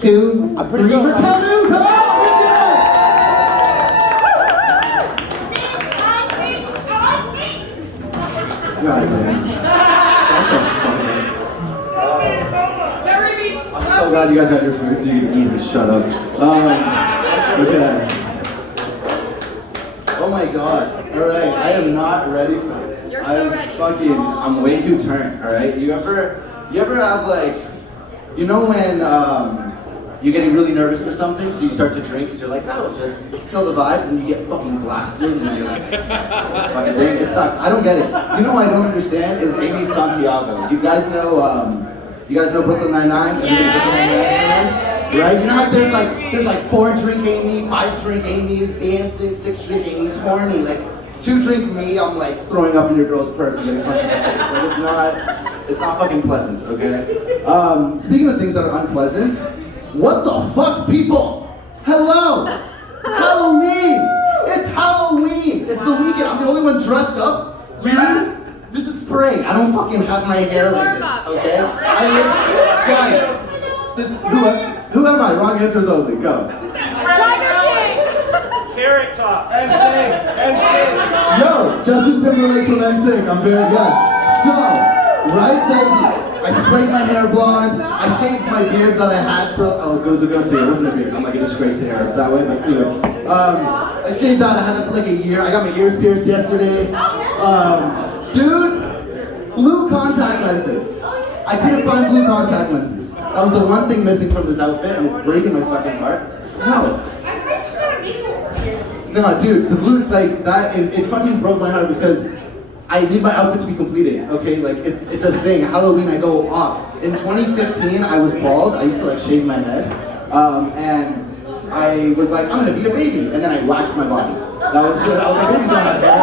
2, I'm pretty 3 sure- for Tanu. Come on! Guys, man. I'm so glad you guys got your food so you can eat and shut up. Okay. Oh my god. Alright, I am not ready for this. You're so ready. I'm way too turned, alright? You ever have like, you know when you're getting really nervous for something, so you start to drink because you're like, that'll just kill the vibes, and you get fucking blasted, and then you're like, fucking thing. It sucks. I don't get it. You know what I don't understand is Amy Santiago. You guys know Brooklyn Nine-Nine? Yes. Right? You know how there's like 4 drink Amy, 5 drink Amy's, dancing, 6 drink Amy's, horny. Like 2 drink me, I'm like throwing up in your girl's purse and getting punched in the face. Like it's not fucking pleasant, okay? Speaking of things that are unpleasant, what the fuck, people? Hello! Halloween! It's Halloween! It's the weekend. I'm the only one dressed up. Man, this is spring. I don't fucking have my hair like this, okay? Guys, this who am I? Wrong answers only. Go. Carrot top. NSYNC. Yo, Justin Timberlake from NSYNC. I'm very good. So, right then, I sprayed my hair blonde. I shaved my beard that I had for, it was a goatee. It wasn't a beard. I'm like a disgrace to Arabs that way, but anyway. I shaved that. I had it for like a year. I got my ears pierced yesterday. Dude, blue contact lenses. I couldn't find blue contact lenses. That was the one thing missing from this outfit, and it's breaking my fucking heart. No. No, dude, the blue, like, that, it fucking broke my heart because I need my outfit to be completed, okay? Like, it's a thing. Halloween, I go off. In 2015, I was bald. I used to, like, shave my head. And I was like, I'm gonna be a baby. And then I waxed my body. I was like, babies don't have hair. I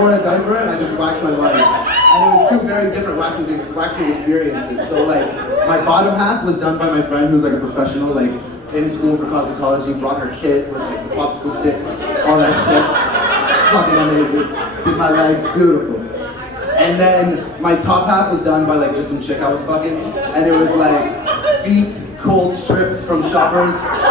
wore a diaper and I just waxed my body. And it was 2 very different waxing experiences. So, like, my bottom half was done by my friend who's, like, a professional, like, in school for cosmetology, brought her kit with like, popsicle sticks, all that shit. Fucking amazing. Did my legs, beautiful. And then my top half was done by like just some chick I was fucking, and it was like feet, cold strips from Shoppers. Like,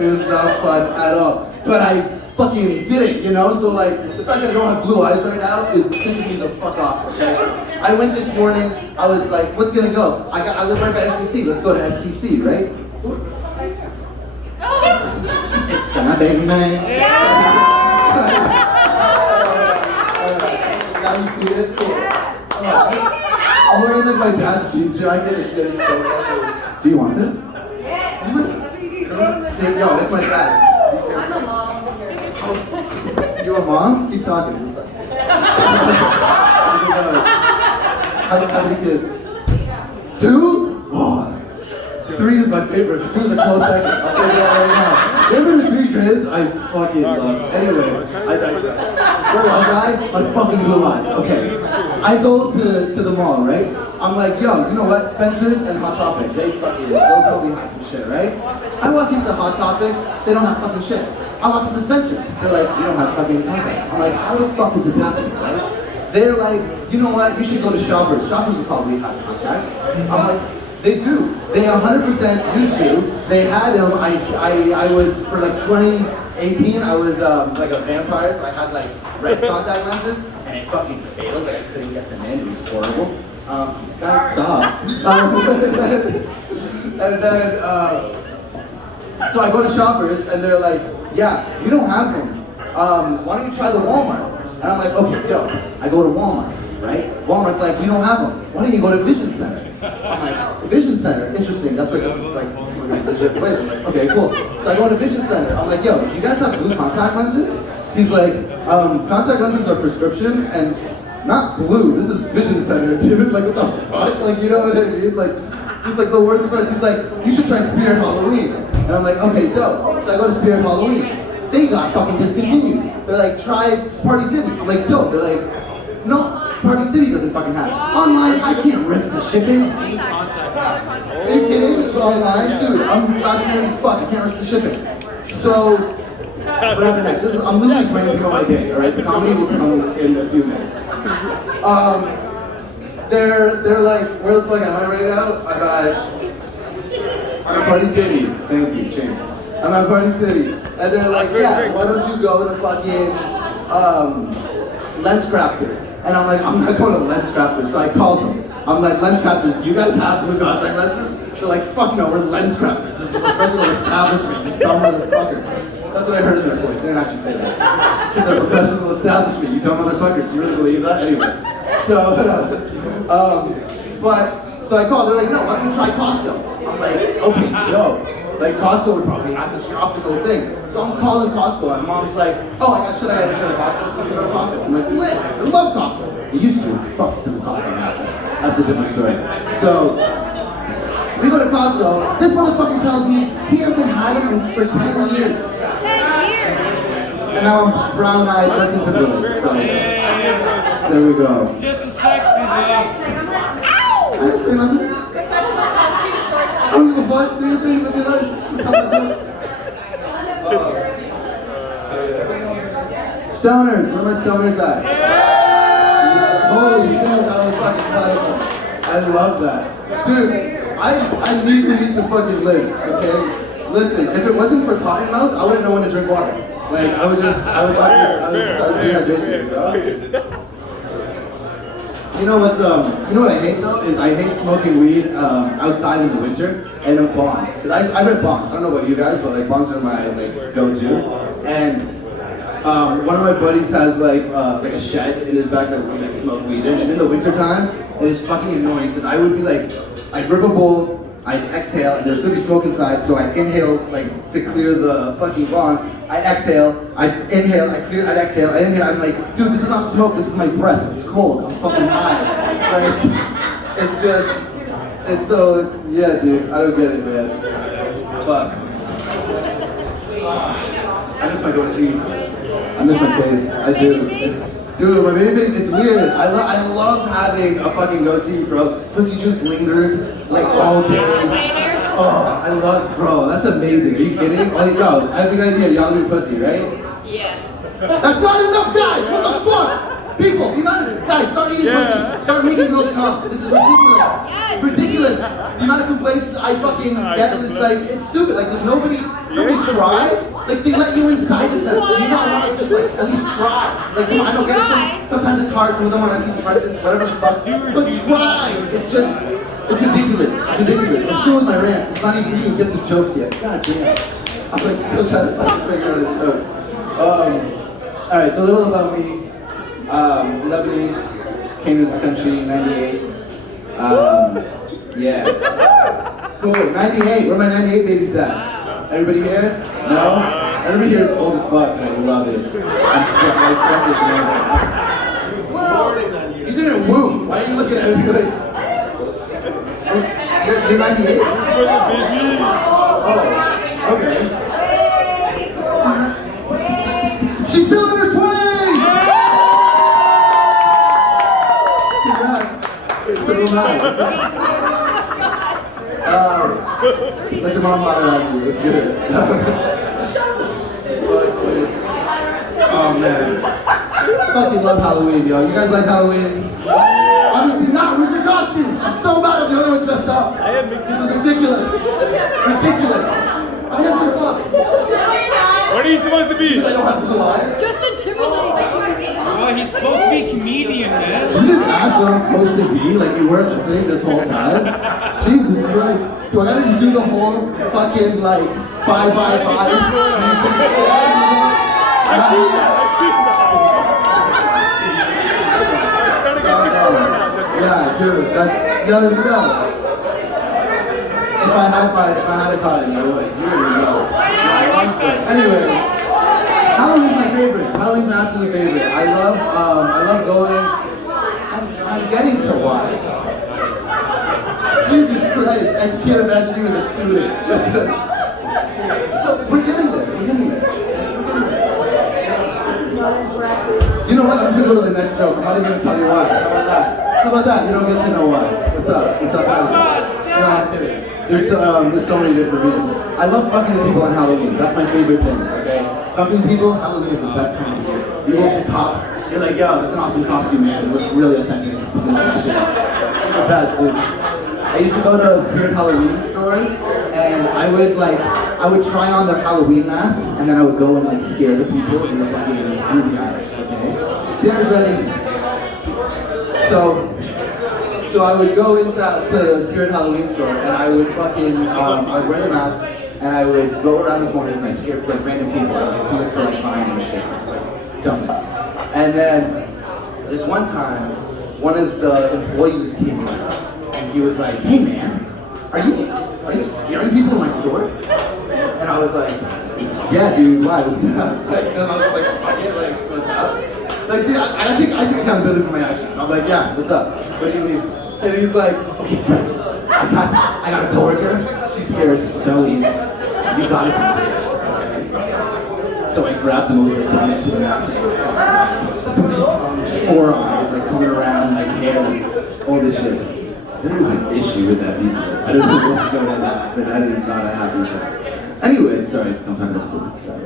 it was not fun at all. But I fucking did it, you know? So like, the fact that I don't have blue eyes right now is pissing me the fuck off, okay? I went this morning, I was like, what's gonna go? I live right by STC, let's go to STC, right? It's gonna be me. Guys, see it? I'm wearing like my dad's jeans jacket, it's getting so bad. Do you want this? Yo, it's my dad's. I'm a mom. You're a mom? Keep talking. How many kids? 2? Oh, 3 is my favorite, but 2 is a close second. I'll tell you that right now. Remember the 3 kids? I fucking love. Anyway, I digress. Where was I? My fucking blue eyes. Okay. I go to the mall, right? I'm like, yo, you know what? Spencer's and Hot Topic, they'll probably have some shit, right? I walk into Hot Topic, they don't have fucking shit. I walk into Spencer's, they're like, you don't have fucking contacts. I'm like, how the fuck is this happening, right? They're like, you know what, you should go to Shoppers. Shoppers will probably have contacts. I'm like, they do. They 100% used to. They had them, I was, for like 2018, I was like a vampire, so I had like red contact lenses, and it fucking failed, like I couldn't get them in, it was horrible. Guys, stop. And then, so I go to Shoppers, and they're like, yeah, we don't have them. Why don't you try the Walmart? And I'm like, okay, dope. I go to Walmart, right? Walmart's like, we don't have them. Why don't you go to Vision Center? I'm like, Vision Center, interesting. That's like a legit place. I'm like, okay, cool. So I go to Vision Center. I'm like, yo, do you guys have blue contact lenses? He's like, contact lenses are prescription and not blue. This is Vision Center, dude. Like, what the fuck? Like, you know what I mean? Like, just like the worst surprise. He's like, you should try Spirit Halloween. And I'm like, okay, dope. So I go to Spirit Halloween. They got fucking discontinued. They're like, try Party City. I'm like, dope. They're like, no, Party City doesn't fucking have it. Online, I can't risk the shipping. Are you kidding? It's online? Dude, I'm last minute as fuck. I can't risk the shipping. So, what happened next? I'm literally just ranting on my day, alright? The comedy will come in a few minutes. they're like, where the fuck am I right now? I'm at Party City. Thank you, James. I'm at Party City. And they're like, yeah, why don't you go to fucking Lens Crafters? And I'm like, I'm not going to Lens Crafters. So I called them. I'm like, Lens Crafters, do you guys have blue contact lenses? They're like, fuck no, we're Lens Crafters. This is a professional establishment, you dumb motherfucker. That's what I heard in their voice. They didn't actually say that. Because they're a professional establishment, you dumb motherfuckers. You really believe that? Anyway. So I called, they're like, no, why don't you try Costco? I'm like, okay, Joe. Like, Costco would probably have this optical thing. So I'm calling Costco, and Mom's like, oh, I got shit, I gotta return to Costco. Let's go to Costco. I'm like, lit, I love Costco. It used to be, fuck, to the Costco now. That's a different story. So, we go to Costco, this motherfucker tells me he hasn't had him for 10 years. 10 years! And now I'm brown-eyed Justin Timberlake, so there we go. Just as sexy, man. Ow! I didn't say nothing. I don't give a fuck, do your thing, live your life. Tell my jokes. Stoners, where are my stoners at? Holy shit, that was fucking incredible. I love that. Dude, I legally need to fucking live, okay? Listen, if it wasn't for Cottonmouth, I wouldn't know when to drink water. Like, I would start dehydration, you know? You know what I hate though is I hate smoking weed outside in the winter and a bong. Cause I read bong. I don't know about you guys, but like bongs are my like go-to. And one of my buddies has like a shed in his back that we can smoke weed in. And in the winter time, it is fucking annoying because I would be like, I'd rip a bowl, I'd exhale, and there'd still be smoke inside, so I'd inhale like to clear the fucking bong. I'd exhale, I'd inhale, I'd exhale, I'd inhale. I'm like, dude, this is not smoke, this is my breath. It's cold, I'm fucking high. Like, it's so, yeah, dude, I don't get it, man. Fuck. I miss my goatee. I miss my face, I do. Dude, my baby face, it's weird. I love having a fucking goatee, bro. Pussy juice lingers like all day. Oh, I love, bro, that's amazing. Are you kidding? Oh, yo, I have a good idea. Y'all eat pussy, right? Yeah. That's not enough, guys! What the fuck? People, the amount of guys, start eating pussy. Start making girls come. This is ridiculous. Yes. Ridiculous. The amount of complaints I fucking get, it's like, it's stupid. Like, there's nobody try. Like, they let you inside of them. Do you not want to just, like, at least try? Like, come on, I don't get it. Sometimes it's hard. Some of them are antidepressants, whatever the fuck. But try. It's just, it's ridiculous. It's ridiculous. I'm still with my rants. It's not even, we even get to jokes yet. God damn. I'm like still trying to fucking figure out a joke. Alright, so a little about me. Lebanese, came to this country in 98. Yeah. Cool, 98. Where my 98 babies at? Everybody here? No? Everybody here is old as fuck, and I love it. I'm so like, you didn't woo. Why are you looking at me like, you're 98? Oh, okay. She's still in her 20s! So nice. Let your mom lie around you. Let's get it. Oh man. Fucking love Halloween, yo. You guys like Halloween? Obviously not. Where's your costumes? I'm so mad I'm the only one dressed up. This is ridiculous. Ridiculous. I am dressed up. What are you supposed to be? I don't have blue eyes. Justin Timberlake. Oh, he's supposed to be a comedian, man. You just asked what I'm supposed to be, like you weren't listening this whole time? Jesus Christ. Do I gotta just do the whole fucking, like, bye? I see that. Yeah, dude, that's, there you go. If I had a cotton, I would. Here you go. Anyway, Halloween's my favorite. Halloween's my absolute favorite. I love going. I'm getting to watch. Jesus Christ, I can't imagine you as a student. So we're getting there. You know what? I'm just gonna go to the next joke. I'm not even gonna tell you why. How about that? You don't get to know why. What's up? No, I'm kidding. There's so many different reasons. I love fucking with people on Halloween. That's my favorite thing, okay? Fucking people, Halloween is the best time of year. You go up to cops, You're like, yo, that's an awesome costume, man. It looks really authentic. I fucking love that shit. It's the best, dude. I used to go to Spirit Halloween stores, and I would try on their Halloween masks, and then I would go and like scare the people in the fucking through the eyes. Okay, dinner's ready. So I would go into the Spirit Halloween store, and I would fucking I would wear the mask, and I would go around the corners and I scare like random people. I would do it for like Vine and shit, just like dumbass. And then this one time, one of the employees came in, and he was like, "Hey man, are you scaring people in my store?" And I was like, "Yeah, dude, why? What's up?" Like, cause I was like, "Fuck it, like, what's up?" Like, dude, I take accountability for my actions. I was like, "Yeah, what's up? What do you mean?" And he's like, "Okay, great. I got a coworker. She scares so easy. You gotta come see her." So I grabbed the most funniest to the mask. 4 eyes, like coming around, like hairs, all this shit. There is an issue with that detail. I don't know what's going on, but that is not a happy thing. Anyway, sorry, don't talk about food. Sorry.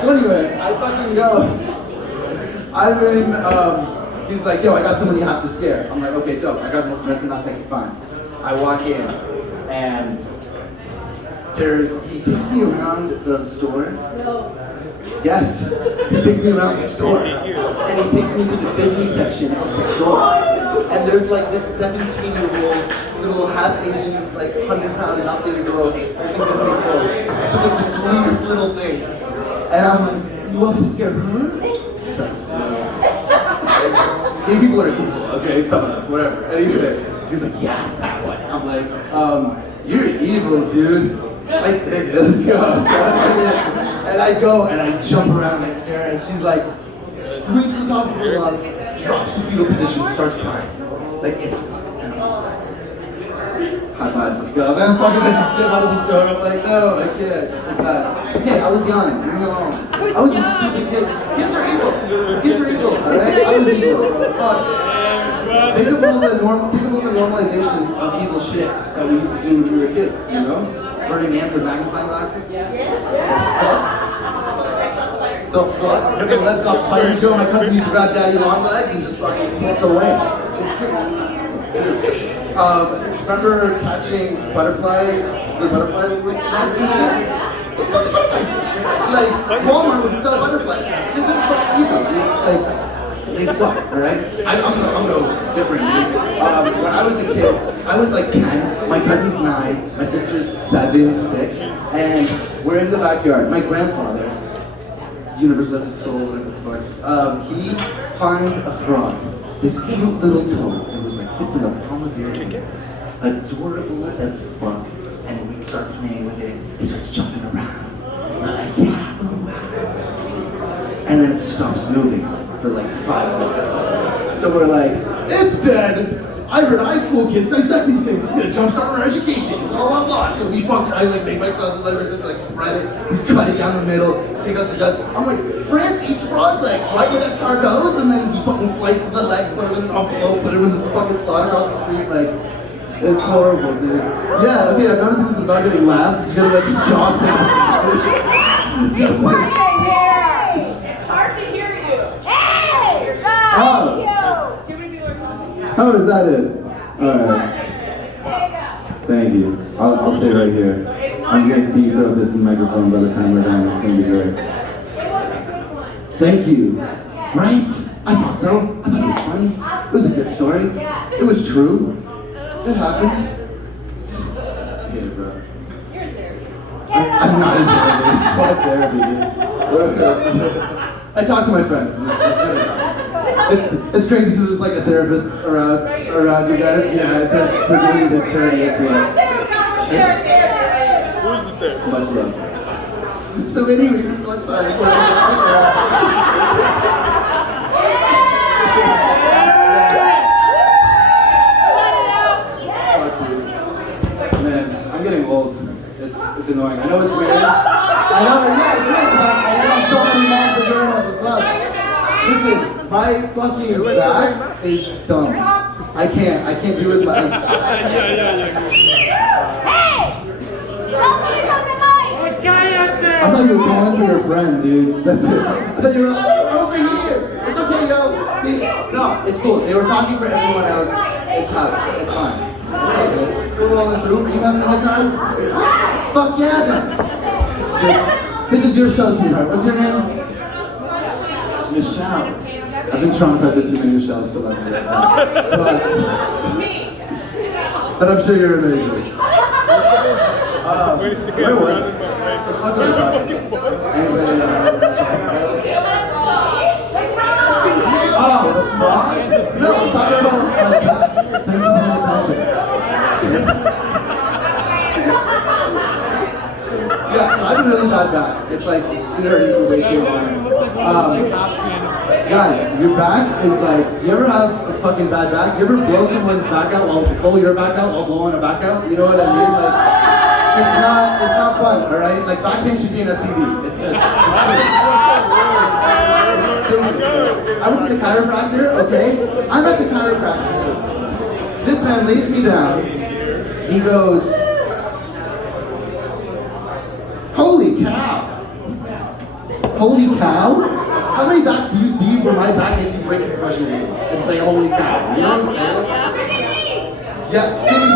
So anyway, I fucking go. I'm in, he's like, yo, I got someone you have to scare. I'm like, okay, dope. I got the most mental mask I can find. I walk in, and he takes me around the store. Yes, he takes me around the store, and he takes me to the Disney section of the store. And there's like this 17-year-old little half-Asian, like 100-pound nothing girl just freaking Disney clothes. It's like the sweetest little thing. And I'm like, you want me to scare her? He's like, gay people are evil, okay, some of them, whatever. Anyway, he's like, yeah, that one. I'm like, you're evil, dude. I take it, let's go. So and I go and I jump around and I scare her, and she's like, screams to the top of her lungs, drops to fetal position, starts crying. Like, and I'm just like, high fives, let's go. Man, fucking I just jump out of the store. I'm like, no, I can't. It's bad. Okay, I was young. Leave me alone. I was a stupid kid. Kids are evil. Kids are evil, alright? I was evil, bro. Fuck. Think of all the normalizations of evil shit that we used to do when we were kids, you know? Burning hands with magnifying glasses. The fuck? Okay, let's off spider show. My cousin used to grab daddy long legs and just fucking pull away. It's true. Remember catching the butterfly with nets and shit? Like, Walmart would sell butterflies. Kids are just fucking evil, dude. Like, they suck, alright? I'm no different, dude. When I was a kid, I was like 10, my cousin's 9, my sister's 7, 6, and we're in the backyard. My grandfather, universe left his soul, whatever the fuck, he finds a frog, this cute little toad that was like fits in the palm of your hand, adorable as fuck, and we start playing with it. It starts jumping around. We're like, yeah. And then it stops moving for like 5 minutes. So we're like, it's dead. I heard high school kids dissect these things. It's gonna jumpstart our education. Blah blah blah. So we fucking, I like make my cousin let us like spread it, we cut it down the middle, take out the guts. I'm like, France eats frog legs, right where that star goes, and then we fucking slice the legs, put it in an envelope, put it in the fucking slaughter across the street, like. It's horrible, dude. Yeah, okay, I'm noticing this is not getting laughs. It's gonna like shock the conversation. It's just like. It's hard to hear you. Hey! Oh. Too many people are talking. Oh, is that it? Alright. Thank you. I'll stay right here. I'm gonna deep throat this microphone by the time we're done. It's gonna be great. Thank you. Right? I thought so. I thought it was funny. It was a good story. It was true. It happened. Yeah, bro. You're in therapy. I'm not in therapy. Fuck therapy, dude. I talk to my friends. And it's crazy because there's like a therapist around you guys. Yeah, they're doing the therapist. Who's the third? Much love. So anyway, this one time. Man, I'm getting old. It's annoying. I know it's weird. I know, yeah, it's weird. I have so many moms and grandmas as well. Listen, my fucking back is dumb. I can't do it. Somebody's on the mic! That guy out I there. thought you were going for your friend, dude. That's it. I thought you were like, over here. It's okay, yo. No, it's cool. They were talking for everyone else. It's fine. It's fine. It's all good. We're rolling through. Are you having a good time? Fuck yeah, then. This is your show, sweetheart. What's your name? Michelle. I've been traumatized with too many Michelles to let me get that. But I'm sure you're amazing. Where was it? The fuck was I talking about? Anybody know? Oh, the spa? No, I was talking about my back. Thanks for paying attention. Yeah, so I have a really bad back. It's like literally way too long. Guys, your back is like, you ever have a fucking bad back? You ever blow someone's back out while blow your back out while blowing a back out? You know what I mean? Like, it's not fun, alright? Like, back pain should be an STD. It's just, I went to the chiropractor, okay? I'm at the chiropractor. This man lays me down. He goes, holy cow. Holy cow? How many backs do you see where my back makes you break professionalism and say holy cow? You know what I'm saying? Yeah, skinny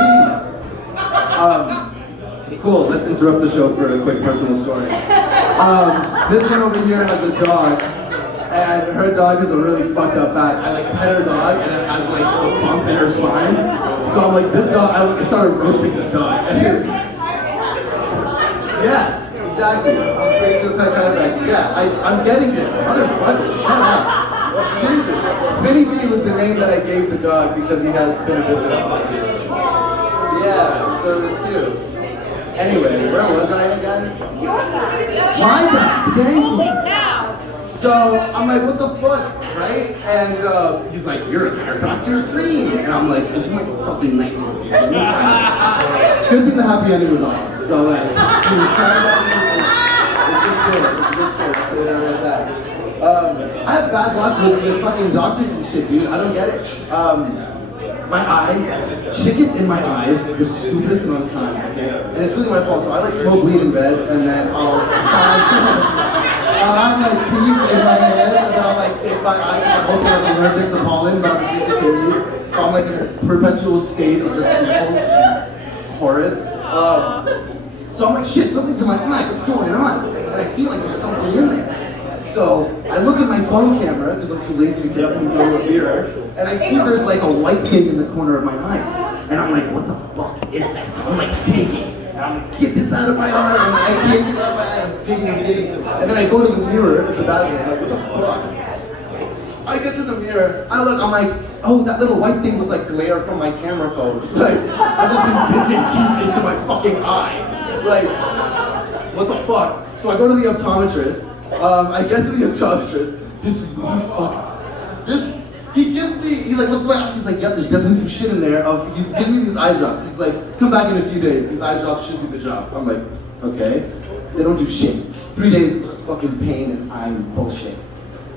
B. Cool, let's interrupt the show for a quick personal story. This one over here has a dog, and her dog has a really fucked up back. I like pet her dog, and it has like a bump in her spine. So I'm like, this dog, I started roasting this dog. Yeah. Exactly. I'm straight to a pet chiropractor. Yeah, I'm getting it. Motherfucker, shut up. Jesus. Spinny B was the name that I gave the dog because he has spinobifida, obviously. Yeah, so it was cute. Anyway, where was I again? My back, thank you. So I'm like, what the fuck, right? And he's like, you're a chiropractor's dream. And I'm like, this is like a fucking nightmare. Good thing the happy ending was awesome. So like, dude, I have bad luck with fucking doctors and shit, dude. I don't get it. My eyes, shit gets in my eyes the stupidest amount of times, okay? And it's really my fault. So I like smoke weed in bed, and then I'll have like teeth in my hands, and then I'll like take my eye because I'm also like allergic to pollen, but I'm addicted to weed. So I'm like in a perpetual state of just sniffles and horrid. So I'm like, shit, something's in my eye, what's going on? And I feel like there's something in there. So I look at my phone camera, because I'm too lazy to get up and go to a mirror, and I see there's like a white thing in the corner of my eye. And I'm like, what the fuck is that? I'm like, taking. And I'm like, get this out of my eye, and I take it out of my eye, I'm taking. And then I go to the mirror at the bathroom, and I'm like, what the fuck? I get to the mirror, I look, I'm like, oh, that little white thing was like glare from my camera phone. Like, I've just been digging deep into my fucking eye. Like, what the fuck? So I go to the optometrist. I get to the optometrist. This motherfucker. He gives me, he like looks at my eye. He's like, yep, there's definitely some shit in there. He's giving me these eye drops. He's like, come back in a few days. These eye drops should do the job. I'm like, okay. They don't do shit. 3 days of just fucking pain and eye bullshit.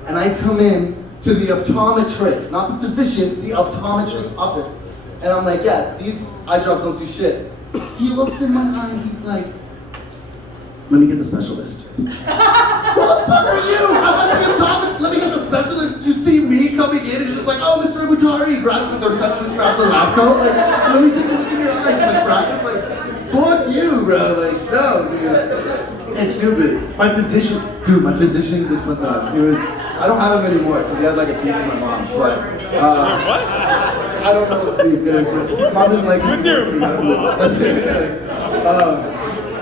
And I come in to the optometrist, not the physician, the optometrist's office. And I'm like, yeah, these eye drops don't do shit. He looks in my eye and he's like, let me get the specialist. Who the fuck are you? I'm at the optometrist, let me get the specialist. You see me coming in and he's just like, oh, Mr. Butari. He grabs the receptionist, grabs the lab coat, like, let me take a look in your eye. He's like, practice, like, fuck you, bro. Like, no, dude. It's stupid. My physician, this one time, he was, I don't have him anymore because he had like a beef with my mom, but I don't know what the beef is. Mom doesn't like me. That's it.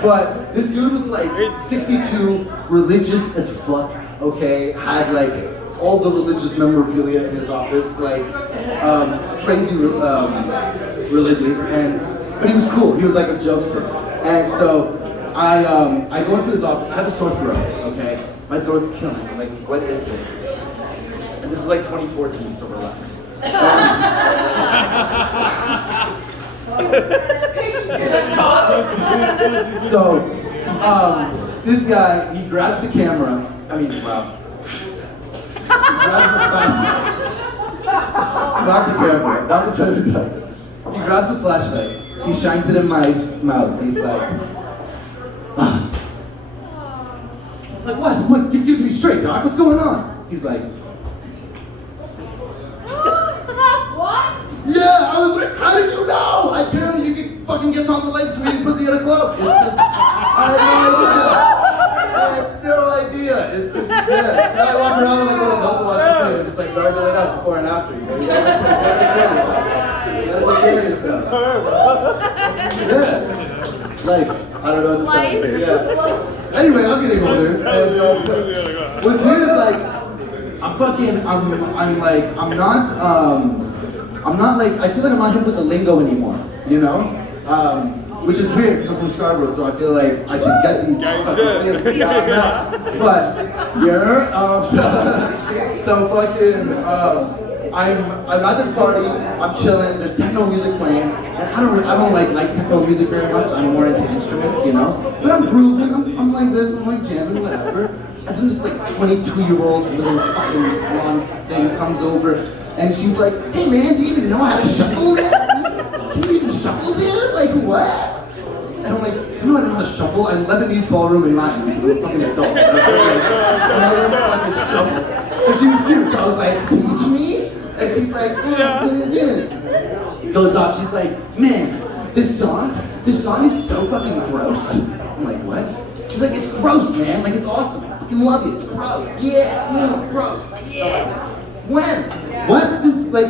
But this dude was like 62, religious as fuck, okay? Had like all the religious memorabilia in his office, like crazy religious, but he was cool. He was like a jokester. And so I go into his office. I have a sore throat, okay? My throat's killing. I'm like, what is this? And this is like 2014, so relax. So, this guy, he grabs the camera. I mean, wow. He grabs the flashlight. Not the camera, not the television. He grabs the flashlight. He shines it in my mouth. He's like, like, what? Give it to me straight, dog. What's going on? He's like, What? yeah. I was like, how did you know? Apparently you can fucking get tonsillitis from eating pussy at a club. It's just, I had no idea. It's just, yeah. So I walk around with like a little mouthwash container, just like gargling it out before and after. You know, you gotta take care of yourself. Yeah. Life. I don't know what to tell you. Yeah. Anyway, I'm getting older, and what's weird is like, I'm not like, I feel like I'm not hip with the lingo anymore, you know? Which is weird because I'm from Scarborough, so I feel like I should get these fucking things down now. But, yeah, I'm at this party, I'm chilling, there's techno music playing, and I don't like techno music very much, I'm more into instruments, you know? But I'm grooving, I'm like this, I'm like jamming, whatever. And then this like 22-year-old little fucking blonde thing comes over, and she's like, hey man, do you even know how to shuffle, man? Can you even shuffle, dude? Like, what? And I'm like, no, I don't know how to shuffle. I'm Lebanese ballroom in Latin because I'm a fucking adult. And I don't know fucking shuffle. But she was cute, so I was like, teach me? And she's like, goes off, she's like, man, this song is so fucking gross. I'm like, what? She's like, it's gross, man. Like, it's awesome. I fucking love it. It's gross. Yeah, gross. Yeah. When? What? Since like,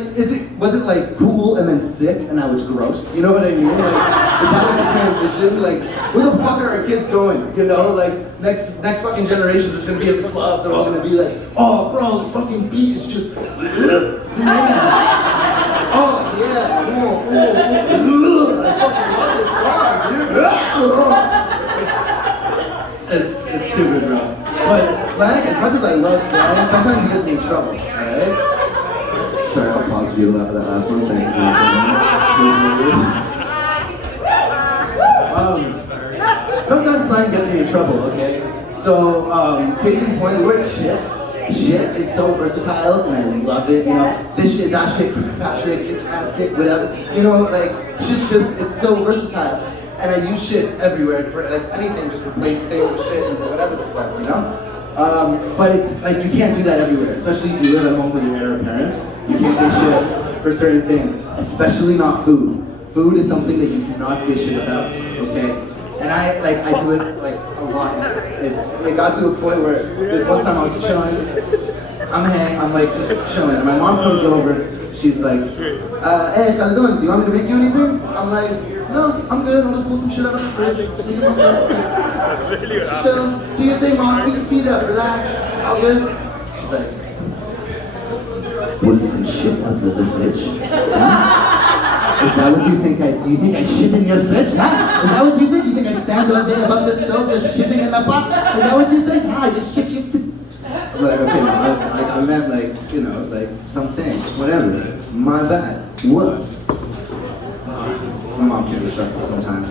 was it like cool and then sick and now it's gross? You know what I mean? Like, is that like a transition? Like, where the fuck are our kids going? You know, like next fucking generation is gonna be at the club. They're all gonna be like, oh, bro, this fucking beat is just. It's amazing. Oh yeah. I fucking love this song, dude. It's stupid, bro. But slang, as much as I love slang, sometimes it gets me in trouble, alright? Sorry, I'll pause for you to laugh at that last one. Thank you. Sometimes slang gets me in trouble, okay? So, case in point, the word shit. Shit is so versatile, and I love it, you know? This shit, that shit, Chris Patrick, it's ass dick, whatever. You know, like, shit's just, it's so versatile. And I use shit everywhere for like anything, just replace things with shit and whatever the fuck, you know? But it's like you can't do that everywhere, especially if you live at home with your married parents. You can't say shit for certain things, especially not food. Food is something that you cannot say shit about, okay? And I do it like a lot. It got to a point where this one time I was chilling, I'm like just chilling, and my mom comes over, she's like, hey, how you doing? Do you want me to make you anything? I'm like, no, I'm good. I'll just pull some shit out of the fridge. Chill. Do your thing, mom. Keep your feet up. Relax. All good. She's like, pull some shit out of the fridge. Huh? Is that what you think? You think I shit in your fridge? Huh? Is that what you think? You think I stand all day above the stove just shitting in the pot? Is that what you think? I just shit. I'm like, okay, no, I meant like, you know, like something, whatever. My bad. Whoops. My mom can be stressful sometimes.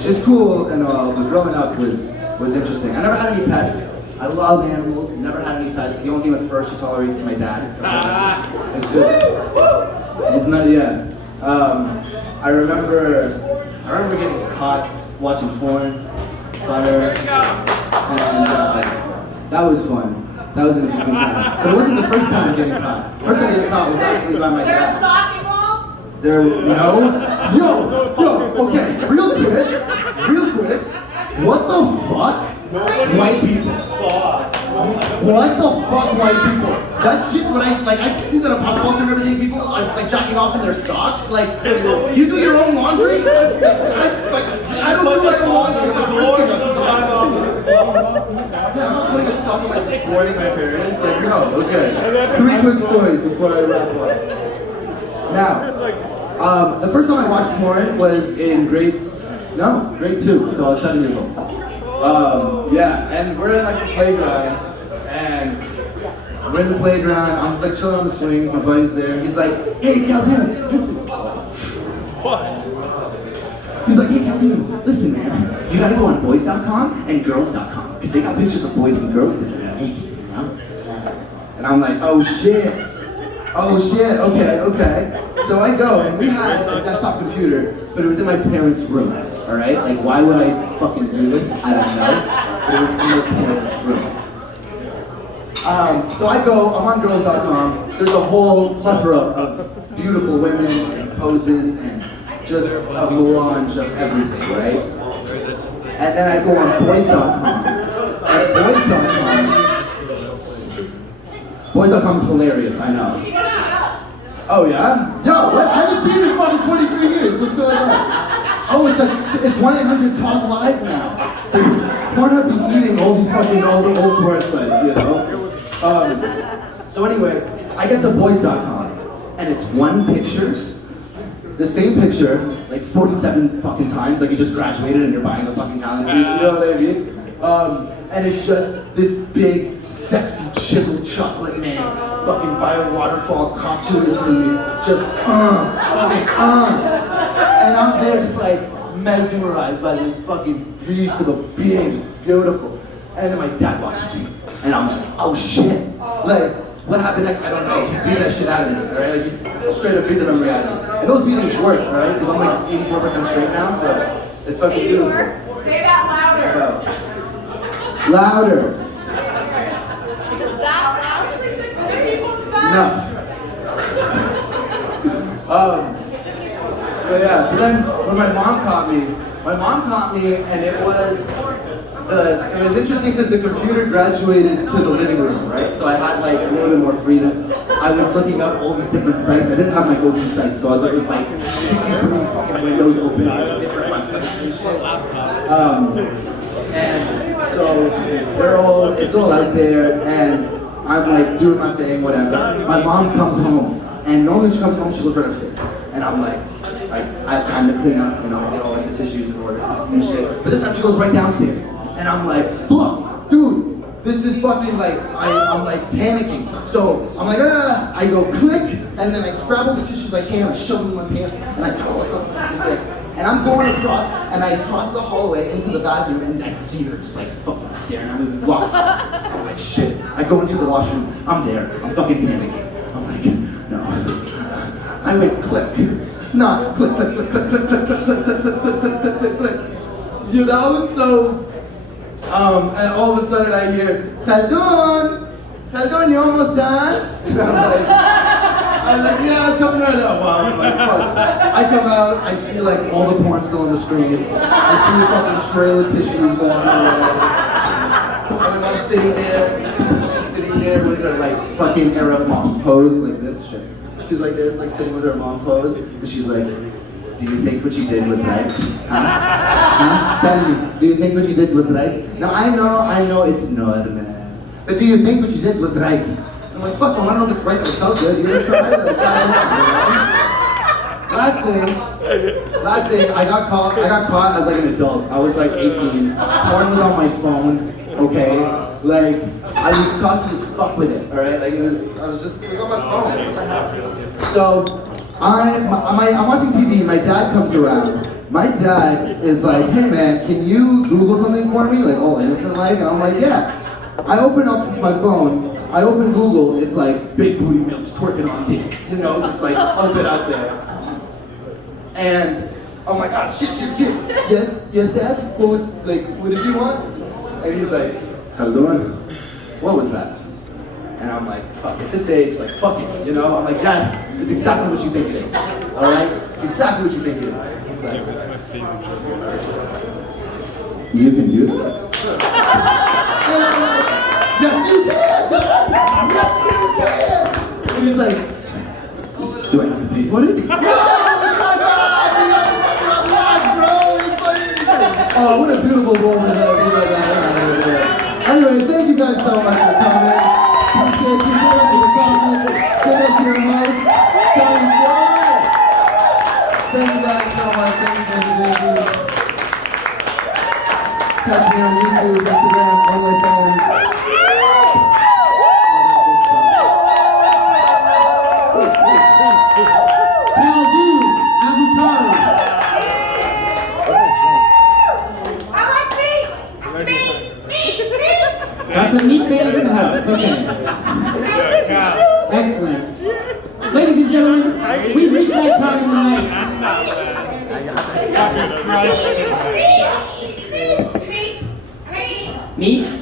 She's cool and all, but growing up was interesting. I never had any pets. I love animals. Never had any pets. The only thing with fur she tolerates is my dad. It's not. Yeah. I remember getting caught watching porn, butter, and that was fun. That was an interesting time. But it wasn't the first time getting caught. The first time getting caught was actually by my dad. There's a sock involved? There, no. Yo, okay, real quick. What the fuck? White people. What the fuck, white people? That shit, when I see that on pop culture and everything, people are like jacking off in their socks. Like, you do your own laundry? I don't do my own laundry. Yeah, I'm not putting a sock on my supporting my parents. Like, no, okay. 3 quick stories before I wrap up. Now, the first time I watched porn was in grade 2, so I was 7 years old. Yeah, and we're in like the playground, and we're in the playground, I'm like chilling on the swings, my buddy's there, he's like, hey Calhoun, listen. He's like, hey Calhoun, listen man, you gotta go on boys.com and girls.com, because they got pictures of boys and girls that they're naked, you know? And I'm like, oh shit, okay. So I go, and we had a desktop computer, but it was in my parents' room, alright? Like, why would I fucking do this? I don't know. But it was in the parents' room. So I'm on girls.com. There's a whole plethora of beautiful women and poses and just a melange of everything, right? And then I go on boys.com. And boys.com is hilarious, I know. Oh yeah? Yo, what? I haven't seen it in fucking 23 years. What's going on? Oh, it's 1-800-TALK Live now. Pornhub be eating all these fucking all the old porn sites, you know? So anyway, I get to boys.com and it's one picture, the same picture, like 47 fucking times, like you just graduated and you're buying a fucking calendar, you know what I mean? And it's just this big, sexy, chiseled chocolate man, fucking by a waterfall, cocked to his knee, just and I'm there just like mesmerized by this fucking beast of a being, beautiful. And then my dad walks in, and I'm like, oh shit. Like, what happened next? I don't know. He beat that shit out of me, alright? Like, he straight up beat the memory out of me. And those beatings work, alright? Because I'm like 84% straight now, so it's fucking beautiful. Say that louder. So, louder. That louder? No. So yeah, but then when my mom caught me, and it was interesting because the computer graduated to the living room, right? So I had like a little bit more freedom. I was looking up all these different sites. I didn't have my go-to site, so there was like 63 fucking windows open on different websites and shit. And so it's all out there, and I'm like doing my thing, whatever. My mom comes home, and normally when she comes home, she looks right upstairs, and I'm like, I have time to clean up, you know, get all like the tissues in order and shit. But this time she goes right downstairs. And I'm like, fuck, dude, this is fucking like, I'm like panicking. So I'm like, I go click, and then I grab all the tissues I can, I shove them in my pants, and I crawl across the fucking thing. And I'm going across, and I cross the hallway into the bathroom, and I see her just like fucking staring at me with block. I'm like, shit. I go into the washroom, I'm there, I'm fucking panicking. I'm like, no. I went click. Not click, click, click, click, click, click, click, click, click, click, click, click, click, click. You know, so and all of a sudden I hear, Khaldun, you almost done? And I was like, yeah, I'm coming out of that. Wow, I'm like, fuck. I come out, I see like all the porn still on the screen. I see the fucking trail of tissues along the way. And then I'm sitting there, she's sitting there with her like fucking Arab mom pose, like this shit. She's like this, like sitting with her mom pose, and she's like, do you think what you did was right? Huh? Tell me, do you think what you did was right? No, I know it's normal. But do you think what you did was right? I'm like, fuck, well, I don't know if it's right, but it felt good. You ever try it? Like, last thing, I got caught as like an adult. I was like 18. Porn was on my phone, okay? Like, I was cocky as fuck with it, alright? Like, it was on my phone. What the hell? So, I'm watching TV, my dad comes around. My dad is like, hey man, can you Google something for me? Like, all innocent like? And I'm like, yeah. I open up my phone, I open Google, it's like, big booty milfs twerking on TV. You know, it's like, a bit out there. And, oh my god, shit. Yes dad? What did you want? And he's like, how you doing? What was that? And I'm like, fuck, at this age, like, fuck it, you know? I'm like, Dad, it's exactly what you think it is, all right? It's exactly what you think it is. He's like, you can do that? And I'm like, yes, you can! Yes, you can! And he's like, do I have to pay for it? Oh, what a beautiful woman that we got that. Anyway, thank you guys so much for coming. Appreciate you guys for the comments. Give us your host. Thank you guys so much. Thank you. Catch me on YouTube, Instagram, OnlyFans. Got some meat fans in the house. Okay. Excellent. Ladies and gentlemen, we've reached that time of the night. Meat?